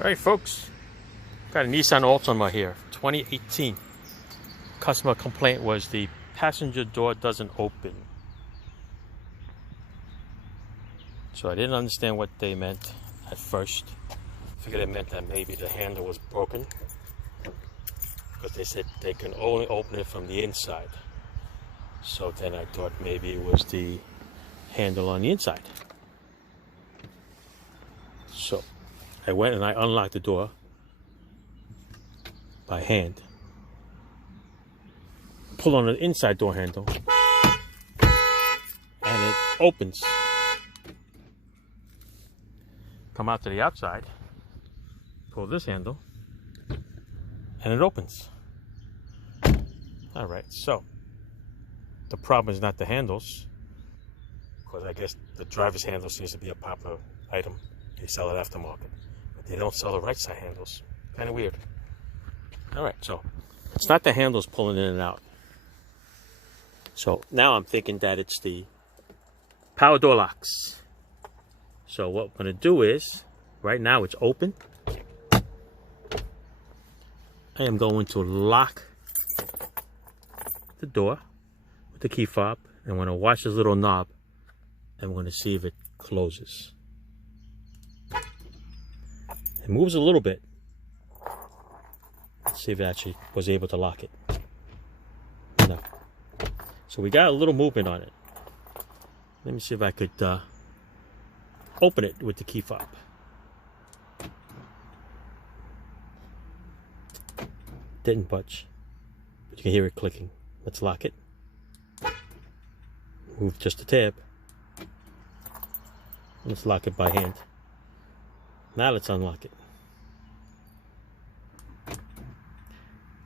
Alright folks, got a Nissan Altima here, 2018. Customer complaint was the passenger door doesn't open. So I didn't understand what they meant at first. Figured it meant that maybe the handle was broken, because they said they can only open it from the inside. So then I thought maybe it was the handle on the inside. So I went and I unlocked the door by hand. Pull on the inside door handle and it opens. Come out to the outside, pull this handle and it opens. Alright, so the problem is not the handles, because I guess the driver's handle seems to be a popular item. They sell it aftermarket, but they don't sell the right side handles. Kind of weird. Alright, so it's not the handles pulling in and out. So now I'm thinking that it's the power door locks. So what I'm going to do is, right now it's open. I am going to lock the door with the key fob. And I'm going to watch this little knob and we're going to see if it closes. It moves a little bit. Let's see if it actually was able to lock it. No. So we got a little movement on it. Let me see if I could open it with the key fob. Didn't budge, but you can hear it clicking. Let's lock it. Move just a tab. Let's lock it by hand. Now let's unlock it.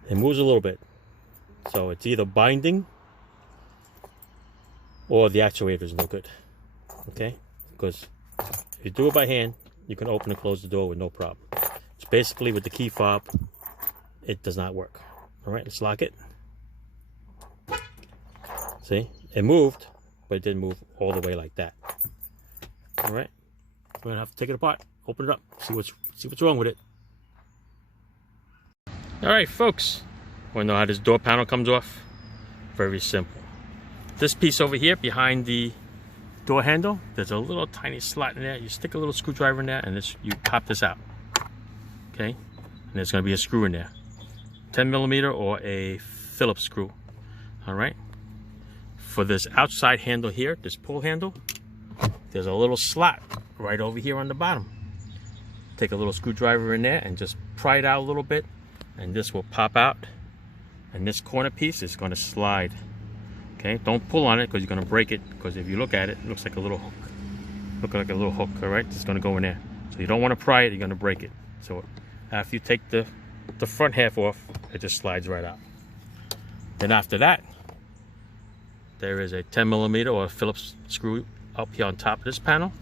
It moves a little bit. So it's either binding or the actuator is no good. Okay? Because if you do it by hand, you can open and close the door with no problem. It's basically with the key fob, it does not work. Alright, let's lock it. See? It moved, but it didn't move all the way like that. Alright? We're gonna have to take it apart, open it up, see what's wrong with it. Alright folks, wanna know how this door panel comes off? Very simple. This piece over here behind the door handle, there's a little tiny slot in there. You stick a little screwdriver in there and you pop this out. Okay? And there's gonna be a screw in there. 10mm or a Phillips screw. Alright? For this outside handle here, this pull handle, there's a little slot right over here on the bottom. Take a little screwdriver in there and just pry it out a little bit, and this will pop out, and this corner piece is going to slide. Okay, don't pull on it because you're going to break it, because if you look at it, it looks like a little hook. Look like a little hook. Alright, it's going to go in there. So you don't want to pry it, you're going to break it. So after you take the front half off, it just slides right out. Then after that, there is a 10mm or a Phillips screw up here on top of this panel.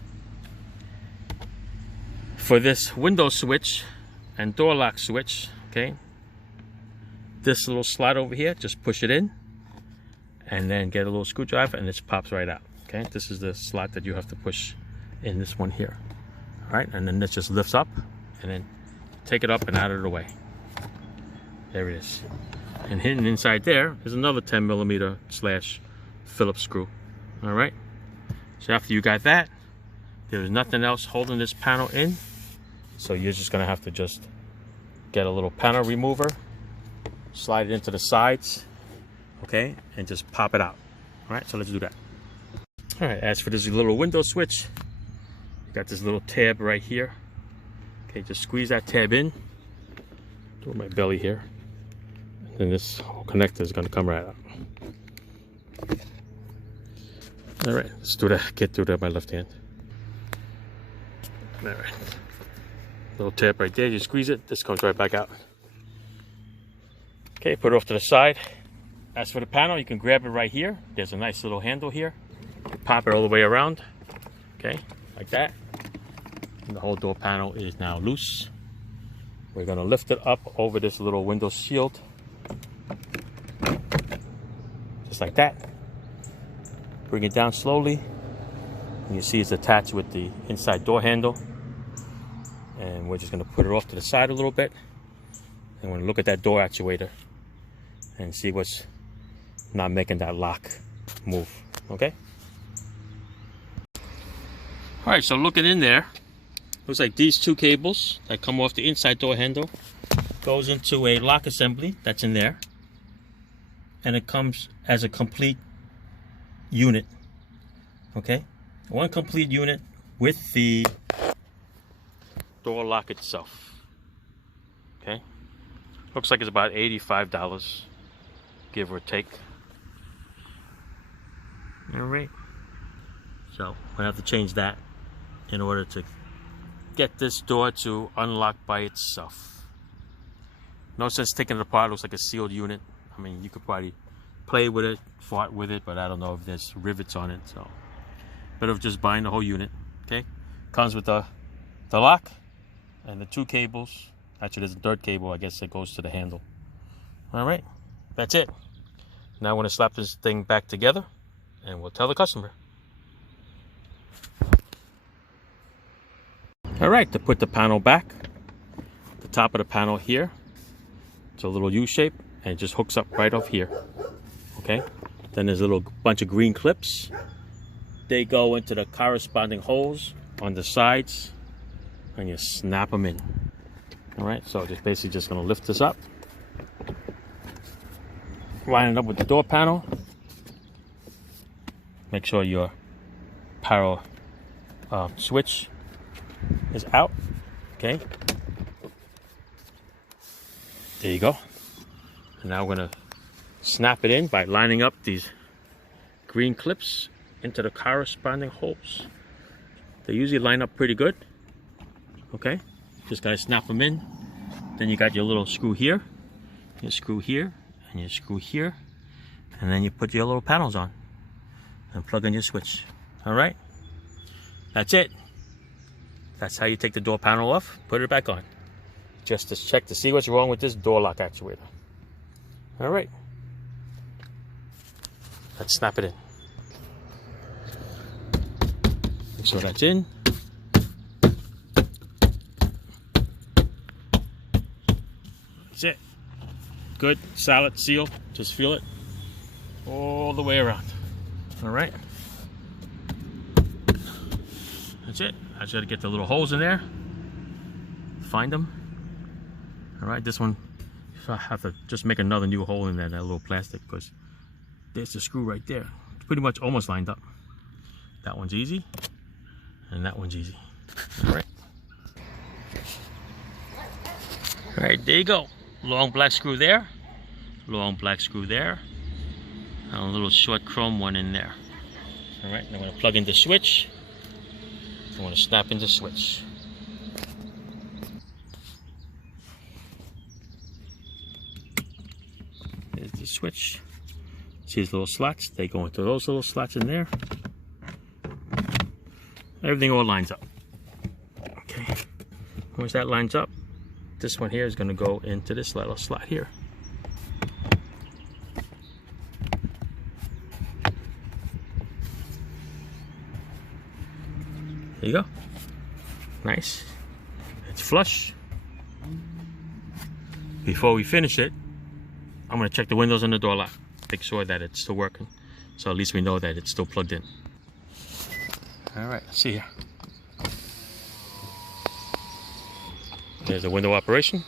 For this window switch and door lock switch, okay, this little slot over here, just push it in and then get a little screwdriver and this pops right out. Okay, this is the slot that you have to push in, this one here. All right, and then this just lifts up and then take it up and out of the way. There it is. And hidden inside there is another 10mm / Phillips screw. All right, so after you got that, there's nothing else holding this panel in, so you're just gonna have to just get a little panel remover, slide it into the sides, okay, and just pop it out. All right, so let's do that. All right, as for this little window switch, you got this little tab right here. Okay, just squeeze that tab in through my belly here, and then this whole connector is gonna come right out. All right, let's do that. Get through that by left hand. All right, little tab right there. You squeeze it. This comes right back out. Okay, put it off to the side. As for the panel, you can grab it right here. There's a nice little handle here. You pop it all the way around. Okay, like that. And the whole door panel is now loose. We're gonna lift it up over this little window shield, just like that. Bring it down slowly, and you see it's attached with the inside door handle. And we're just going to put it off to the side a little bit. And we're going to look at that door actuator and see what's not making that lock move. Okay? Alright, so looking in there, looks like these two cables that come off the inside door handle goes into a lock assembly that's in there. And it comes as a complete unit. Okay? One complete unit with the door lock itself. Okay? Looks like it's about $85, give or take. Alright. So I have to change that in order to get this door to unlock by itself. No sense taking it apart. It looks like a sealed unit. I mean, you could probably play with it, fart with it, but I don't know if there's rivets on it. So better of just buying the whole unit. Okay, comes with the lock and the two cables. Actually, there's a third cable. I guess it goes to the handle. All right, that's it. Now I want to slap this thing back together, and we'll tell the customer. All right, to put the panel back, the top of the panel here, it's a little U shape, and it just hooks up right off here. Okay, then there's a little bunch of green clips. They go into the corresponding holes on the sides, and you snap them in. All right, so just basically just gonna lift this up, line it up with the door panel. Make sure your power switch is out. Okay, there you go. And now we're gonna snap it in by lining up these green clips into the corresponding holes. They usually line up pretty good. Okay, just gotta snap them in. Then you got your little screw here, your screw here, and your screw here, and then you put your little panels on and plug in your switch. All right, that's it. That's how you take the door panel off, put it back on, just to check to see what's wrong with this door lock actuator. All right, let's snap it in. Make sure that's in. That's it. Good, solid seal. Just feel it all the way around. All right. That's it. I just got to get the little holes in there. Find them. All right, this one, I have to just make another new hole in there, that little plastic, because there's the screw right there. It's pretty much almost lined up. That one's easy, and that one's easy. All right. All right, there you go. Long black screw there, long black screw there, and a little short chrome one in there. All right, I'm going to plug in the switch. I'm going to snap in the switch. There's the switch. See these little slots? They go into those little slots in there. Everything all lines up. Okay. Once that lines up, this one here is going to go into this little slot here. There you go. Nice. It's flush. Before we finish it, I'm going to check the windows and the door lock. Make sure that it's still working. So at least we know that it's still plugged in. Alright, let's see here. There's the window operation.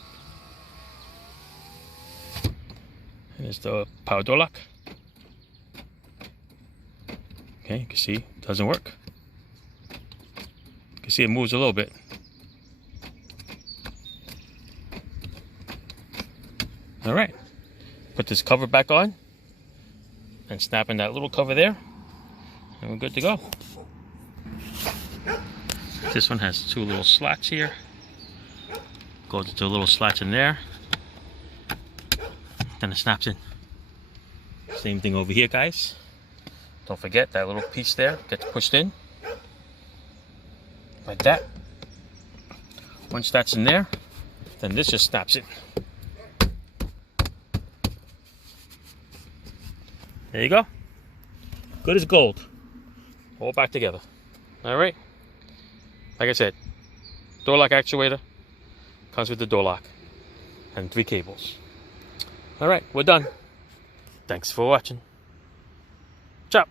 There's the power door lock. Okay, you can see it doesn't work. You can see it moves a little bit. Alright, put this cover back on and snap in that little cover there, and we're good to go. This one has two little slots here. Goes into little slots in there. Then it snaps in. Same thing over here, guys. Don't forget that little piece there gets pushed in. Like that. Once that's in there, then this just snaps in. There you go. Good as gold. All back together. Alright. Like I said, Door lock actuator. Comes with the door lock. And 3 cables. Alright, we're done. Thanks for watching. Ciao.